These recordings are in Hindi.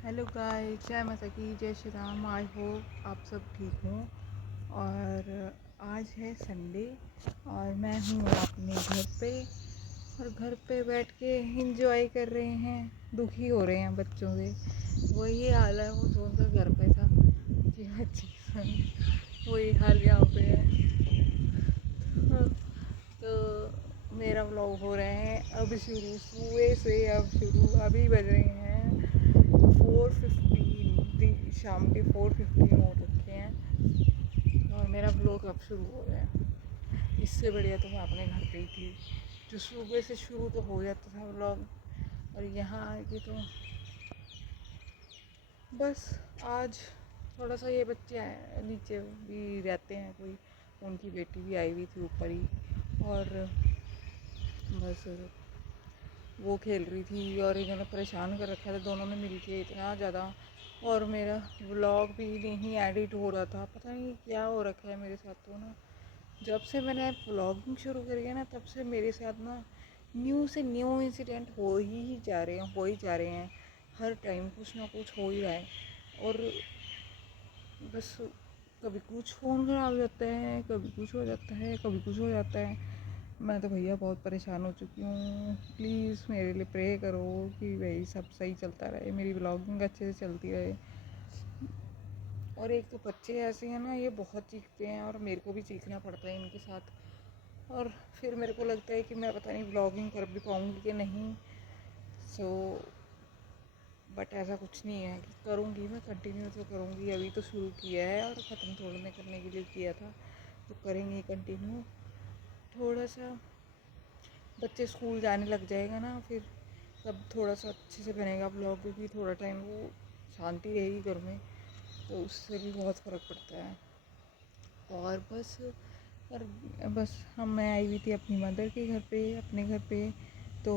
हेलो गाइस, जय माता की, जय श्री राम। आई होप आप सब ठीक हों। और आज है संडे और मैं हूँ अपने घर पे। और घर पे बैठ के इंजॉय कर रहे हैं, दुखी हो रहे हैं बच्चों से। वही हाल है, वो जोन सा घर पे था कि बच्चे वही हाल यहाँ पे है। हाँ, तो मेरा व्लॉग हो रहे हैं अब शुरू, सुबह से अब शुरू। अभी बज रहे हैं 4:15, शाम के 4:15 हो रखे हैं और मेरा व्लॉग अब शुरू हो रहा है। इससे बढ़िया तो मैं अपने घर पे ही थी, जो सुबह से शुरू तो हो जाता था व्लॉग। और यहाँ आके तो बस आज थोड़ा सा ये बच्चे आए, नीचे भी रहते हैं कोई, उनकी बेटी भी आई हुई थी ऊपर ही। और बस वो खेल रही थी और इन्होंने परेशान कर रखा था दोनों ने मिलके इतना ज़्यादा। और मेरा व्लॉग भी नहीं एडिट हो रहा था, पता नहीं क्या हो रखा है मेरे साथ। तो ना जब से मैंने व्लॉगिंग शुरू करी है ना, तब से मेरे साथ ना न्यू से न्यू इंसिडेंट हो ही जा रहे हैं। हर टाइम कुछ ना कुछ हो ही रहा है। और बस कभी कुछ फ़ोन ख़राब हो जाता है, कभी कुछ हो जाता है, कभी कुछ हो जाता है। मैं तो भैया बहुत परेशान हो चुकी हूँ। प्लीज़ मेरे लिए प्रे करो कि भाई सब सही चलता रहे, मेरी व्लॉगिंग अच्छे से चलती रहे। और एक तो बच्चे ऐसे हैं ना, ये बहुत चीखते हैं और मेरे को भी चीखना पड़ता है इनके साथ। और फिर मेरे को लगता है कि मैं पता नहीं व्लॉगिंग कर भी पाऊँगी कि नहीं। सो बट ऐसा कुछ नहीं है कि करूँगी, मैं कंटिन्यू तो करूँगी। अभी तो शुरू किया है और ख़त्म थोड़ा ना करने के लिए किया था, तो करेंगे कंटिन्यू। थोड़ा सा बच्चे स्कूल जाने लग जाएगा ना, फिर तब थोड़ा सा अच्छे से बनेगा ब्लॉग, क्योंकि थोड़ा टाइम वो शांति रहेगी घर में, तो उससे भी बहुत फ़र्क पड़ता है। और और बस मैं आई हुई थी अपनी मदर के घर पे, अपने घर पे। तो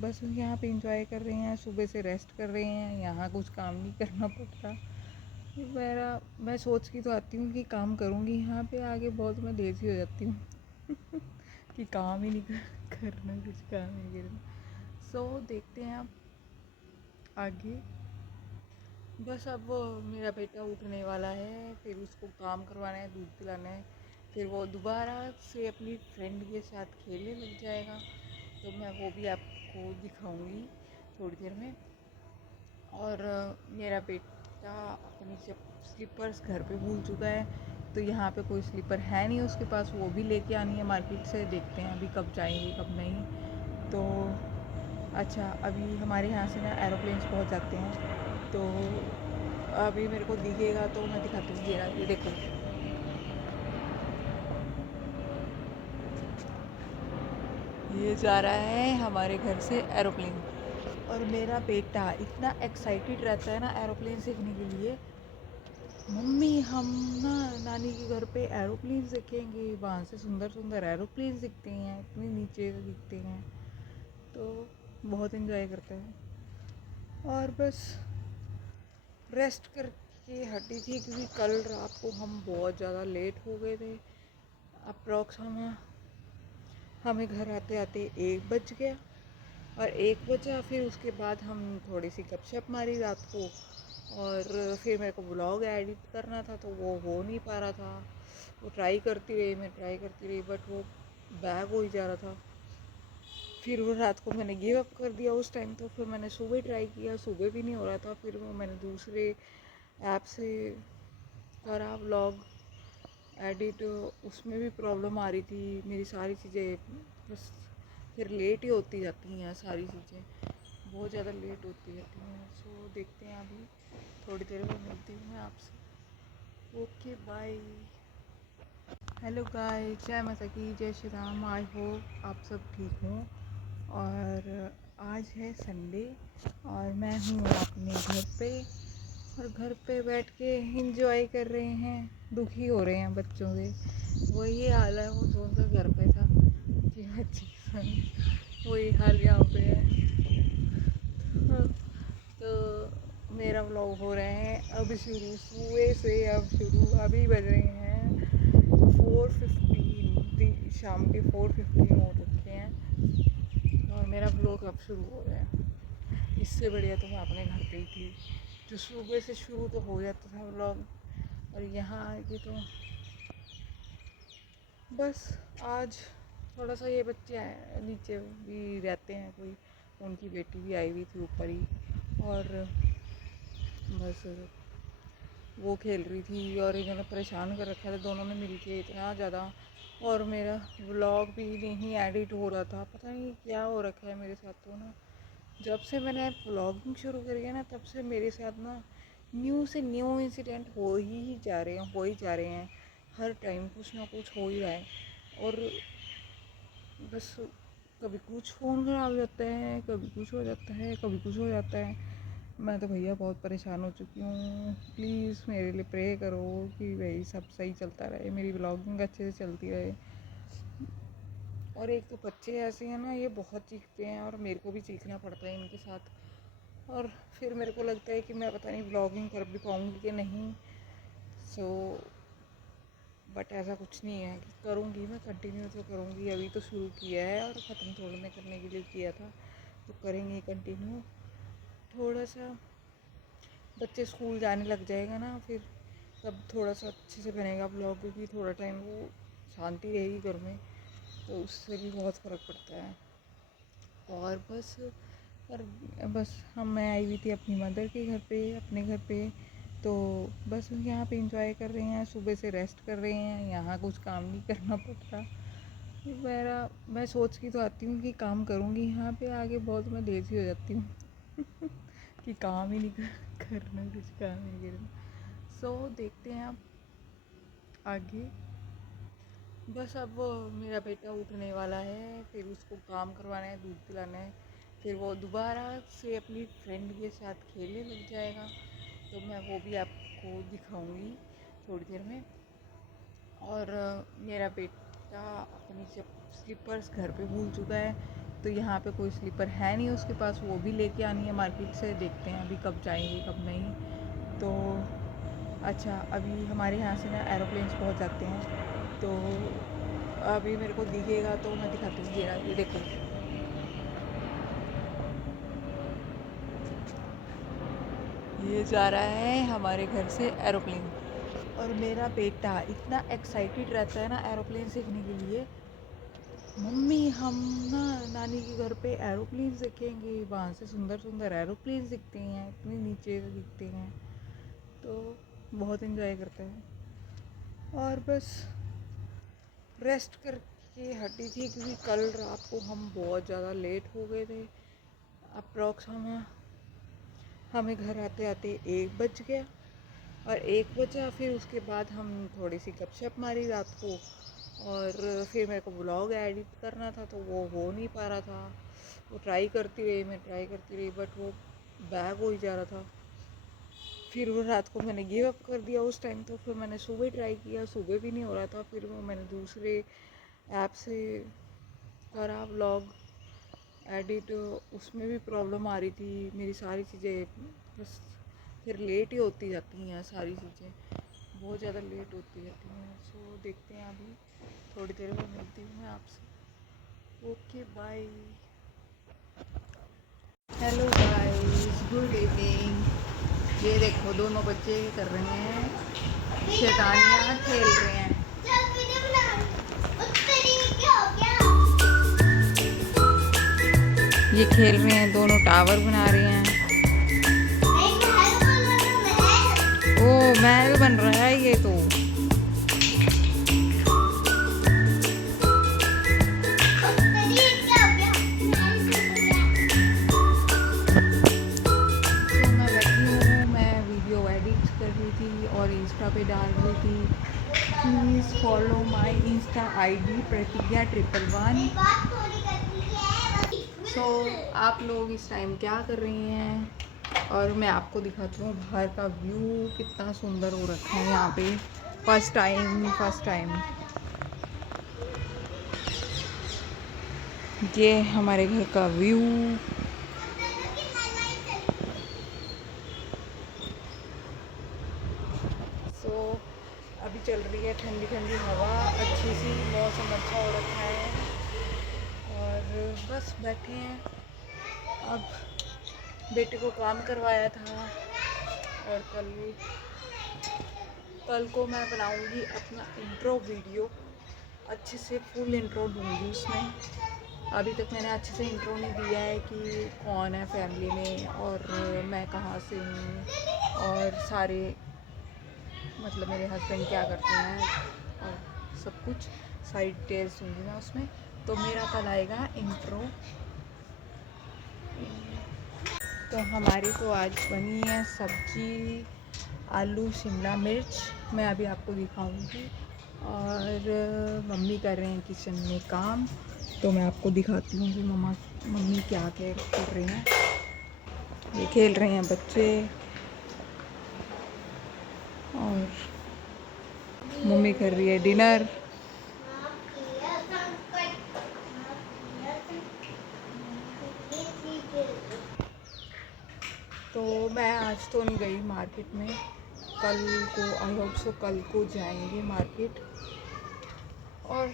बस यहाँ पे इंजॉय कर रहे हैं, सुबह से रेस्ट कर रहे हैं, यहाँ कुछ काम नहीं करना पड़ता। मैं सोच की तो आती हूँ कि काम करूँगी, यहाँ पे आके बहुत मैं लेज़ी हो जाती हूँ कि काम ही नहीं करना, कुछ काम नहीं करना। सो देखते हैं अब आगे। बस अब वो मेरा बेटा उठने वाला है, फिर उसको काम करवाना है, दूध पिलाना है, फिर वो दोबारा से अपनी फ्रेंड के साथ खेलने लग जाएगा। तो मैं वो भी आपको दिखाऊंगी थोड़ी देर में। और मेरा बेटा अपनी जब स्लीपर्स घर पे भूल चुका है, तो यहाँ पे कोई स्लीपर है नहीं उसके पास, वो भी लेके आनी है मार्केट से। देखते हैं अभी कब जाएंगे कब नहीं। तो अच्छा, अभी हमारे यहाँ से ना एरोप्लेन्स बहुत जाते हैं, तो अभी मेरे को दिखेगा तो मैं दिखाती हूँ। ये देखो, ये जा रहा है हमारे घर से एरोप्लेन। और मेरा बेटा इतना एक्साइटेड रहता है ना एरोप्लेन सीखने के लिए। मम्मी, हम ना नानी के घर पे एरोप्लेन सीखेंगे, वहाँ से सुंदर सुंदर एरोप्लेन दिखते हैं, इतने नीचे से दिखते हैं। तो बहुत इन्जॉय करता है। और बस रेस्ट करके हटी थी, क्योंकि कल रात को हम बहुत ज़्यादा लेट हो गए थे। अप्रॉक्स हमें घर आते आते 1 बज गया। और 1 बजा, फिर उसके बाद हम थोड़ी सी गपशप मारी रात को। और फिर मेरे को ब्लॉग एडिट करना था, तो वो हो नहीं पा रहा था। वो मैं ट्राई करती रही, बट वो बैग हो ही जा रहा था। फिर वो रात को मैंने गिव अप कर दिया उस टाइम। तो फिर मैंने सुबह ट्राई किया, सुबह भी नहीं हो रहा था। फिर वो मैंने दूसरे ऐप से करा व्लॉग एडिट, उसमें भी प्रॉब्लम आ रही थी। मेरी सारी चीज़ें बस फिर लेट ही होती जाती हैं, सारी चीज़ें बहुत ज़्यादा लेट होती जाती हैं। सो देखते हैं, अभी थोड़ी देर में मिलती हूँ मैं आपसे। Okay, bye. हेलो गाइस, जय माता की, जय श्री राम। आई होप आप सब ठीक हों। और आज है संडे और मैं हूँ अपने घर पे। और घर पे बैठ के इंजॉय कर रहे हैं, दुखी हो रहे हैं बच्चों से। वही हाल है, वो जोन सा घर पे था कि बच्चे वही हाल यहाँ पे है। हाँ, तो मेरा व्लॉग हो रहे हैं अब शुरू, सुबह से अब शुरू। अभी बज रहे हैं 4:15, शाम के 4:15 हो रखे हैं और मेरा व्लॉग अब शुरू हो रहा है। इससे बढ़िया तो मैं अपने घर पे ही थी, जो सुबह से शुरू तो हो जाता था व्लॉग, और यहाँ आके तो बस आज थोड़ा सा ये बच्चे आए नीचे भी रहते हैं, कोई उनकी बेटी भी आई हुई थी ऊपर ही, और बस वो खेल रही थी और इन्होंने परेशान कर रखा था दोनों ने मिलके इतना ज़्यादा। और मेरा व्लॉग भी नहीं एडिट हो रहा था, पता नहीं क्या हो रखा है मेरे साथ। तो ना जब से मैंने व्लॉगिंग शुरू करी है ना, तब से मेरे साथ ना न्यू से न्यू इंसिडेंट हो ही जा रहे हैं। हर टाइम कुछ ना कुछ हो ही रहा है। और बस कभी कुछ फ़ोन ख़राब हो जाता है, कभी कुछ हो जाता है, कभी कुछ हो जाता है। मैं तो भैया बहुत परेशान हो चुकी हूँ। प्लीज़ मेरे लिए प्रे करो कि भाई सब सही चलता रहे, मेरी व्लॉगिंग अच्छे से चलती रहे। और एक तो बच्चे ऐसे हैं ना, ये बहुत चीखते हैं और मेरे को भी चीखना पड़ता है इनके साथ। और फिर मेरे को लगता है कि मैं पता नहीं व्लॉगिंग कर भी पाऊँगी कि नहीं। सो बट ऐसा कुछ नहीं है कि करूँगी, मैं कंटिन्यू तो करूँगी। अभी तो शुरू किया है और ख़त्म थोड़ा ना करने के लिए किया था, तो करेंगे कंटिन्यू। थोड़ा सा बच्चे स्कूल जाने लग जाएगा ना, फिर तब थोड़ा सा अच्छे से बनेगा ब्लॉग, क्योंकि थोड़ा टाइम वो शांति रहेगी घर में, तो उससे भी बहुत फ़र्क पड़ता है। और बस मैं आई हुई थी अपनी मदर के घर पे, अपने घर पे। तो बस यहाँ पे इंजॉय कर रहे हैं, सुबह से रेस्ट कर रहे हैं, यहाँ कुछ काम नहीं करना पड़ता। मैं सोच के तो आती हूँ कि काम करूँगी, यहाँ पे आके बहुत मैं लेज़ी हो जाती हूँ कि काम ही नहीं करना, कुछ काम ही नहीं करना। सो देखते हैं अब आगे। बस अब मेरा बेटा उठने वाला है, फिर उसको काम करवाना है, दूध पिलाना है, फिर वो दोबारा से अपनी फ्रेंड के साथ खेलने लग जाएगा। तो मैं वो भी आपको दिखाऊंगी थोड़ी देर में। और मेरा बेटा अपनी स्लीपर्स घर पे भूल चुका है, तो यहाँ पे कोई स्लीपर है नहीं उसके पास, वो भी लेके आनी है मार्केट से। देखते हैं अभी कब जाएंगे कब नहीं। तो अच्छा, अभी हमारे यहाँ से ना एरोप्लेन्स बहुत जाते हैं, तो अभी मेरे को दिखेगा तो मैं दिखाती हूँ। ये देखो, ये जा रहा है हमारे घर से एरोप्लेन। और मेरा बेटा इतना एक्साइटेड रहता है ना एरोप्लेन सीखने के लिए। मम्मी हम ना नानी के घर पे एरोप्लेन सीखेंगे, वहाँ से सुंदर सुंदर एरोप्लेन दिखते हैं, इतने नीचे से दिखते हैं, तो बहुत इन्जॉय करता है। और बस रेस्ट करके हटी थी, क्योंकि कल रात को हम बहुत ज़्यादा लेट हो गए थे। अप्रॉक्स हमें घर आते आते 1 बज गया, और 1 बजा, फिर उसके बाद हम थोड़ी सी गपशप मारी रात को। और फिर मेरे को ब्लॉग एडिट करना था, तो वो हो नहीं पा रहा था। वो ट्राई करती रही, बट वो बैग हो ही जा रहा था। फिर वो रात को मैंने गिव अप कर दिया उस टाइम। तो फिर मैंने सुबह ट्राई किया, सुबह भी नहीं हो रहा था। फिर वो मैंने दूसरे ऐप से करा व्लॉग एडिट, उसमें भी प्रॉब्लम आ रही थी। मेरी सारी चीज़ें बस फिर लेट ही होती जाती हैं, सारी चीज़ें बहुत ज़्यादा लेट होती जाती हैं। सो देखते हैं, अभी थोड़ी देर में मिलती हूँ मैं आपसे। Okay bye. Hello guys, good evening. ये देखो दोनों बच्चे कर रहे हैं शैतानियाँ, खेल रहे हैं। ये खेल रहे हैं, दोनों टावर बना रहे हैं। ओ महल बन रहा है ये तो। मैं वीडियो एडिट कर रही थी और इंस्टा पे डाल रही थी। Please follow my Insta ID प्रतिज्ञा 111। सो आप लोग इस टाइम क्या कर रही हैं? और मैं आपको दिखाती हूँ बाहर का व्यू कितना सुंदर हो रखा है यहाँ पे। फर्स्ट टाइम ये हमारे घर का व्यू। सो अभी चल रही है ठंडी ठंडी हवा, अच्छी सी, मौसम अच्छा हो रखा है। और बस बैठे हैं। अब बेटे को काम करवाया था, और कल को मैं बनाऊंगी अपना इंट्रो वीडियो, अच्छे से फुल इंट्रो दूंगी उसमें। अभी तक मैंने अच्छे से इंट्रो नहीं दिया है कि कौन है फैमिली में और मैं कहाँ से हूँ और सारे मतलब मेरे हस्बैंड क्या करते हैं और सब कुछ सारी डिटेल्स दूँगी मैं उसमें। तो मेरा कल आएगा इंट्रो। तो हमारी तो आज बनी है सब्जी आलू शिमला मिर्च, मैं अभी आपको दिखाऊंगी। और मम्मी कर रहे हैं किचन में काम, तो मैं आपको दिखाती हूँ कि मम्मी क्या क्या कर रही हैं। ये खेल रहे हैं बच्चे और मम्मी कर रही है डिनर। तो मैं आज तो नहीं गई मार्केट में, कल को आई होप सो कल को जाएंगे मार्केट। और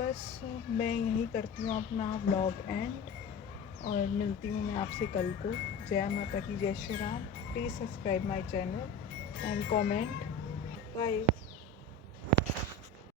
बस मैं यही करती हूँ अपना व्लॉग एंड, और मिलती हूँ मैं आपसे कल को। जय माता की, जय Shri Ram. Please subscribe my channel and comment. Bye.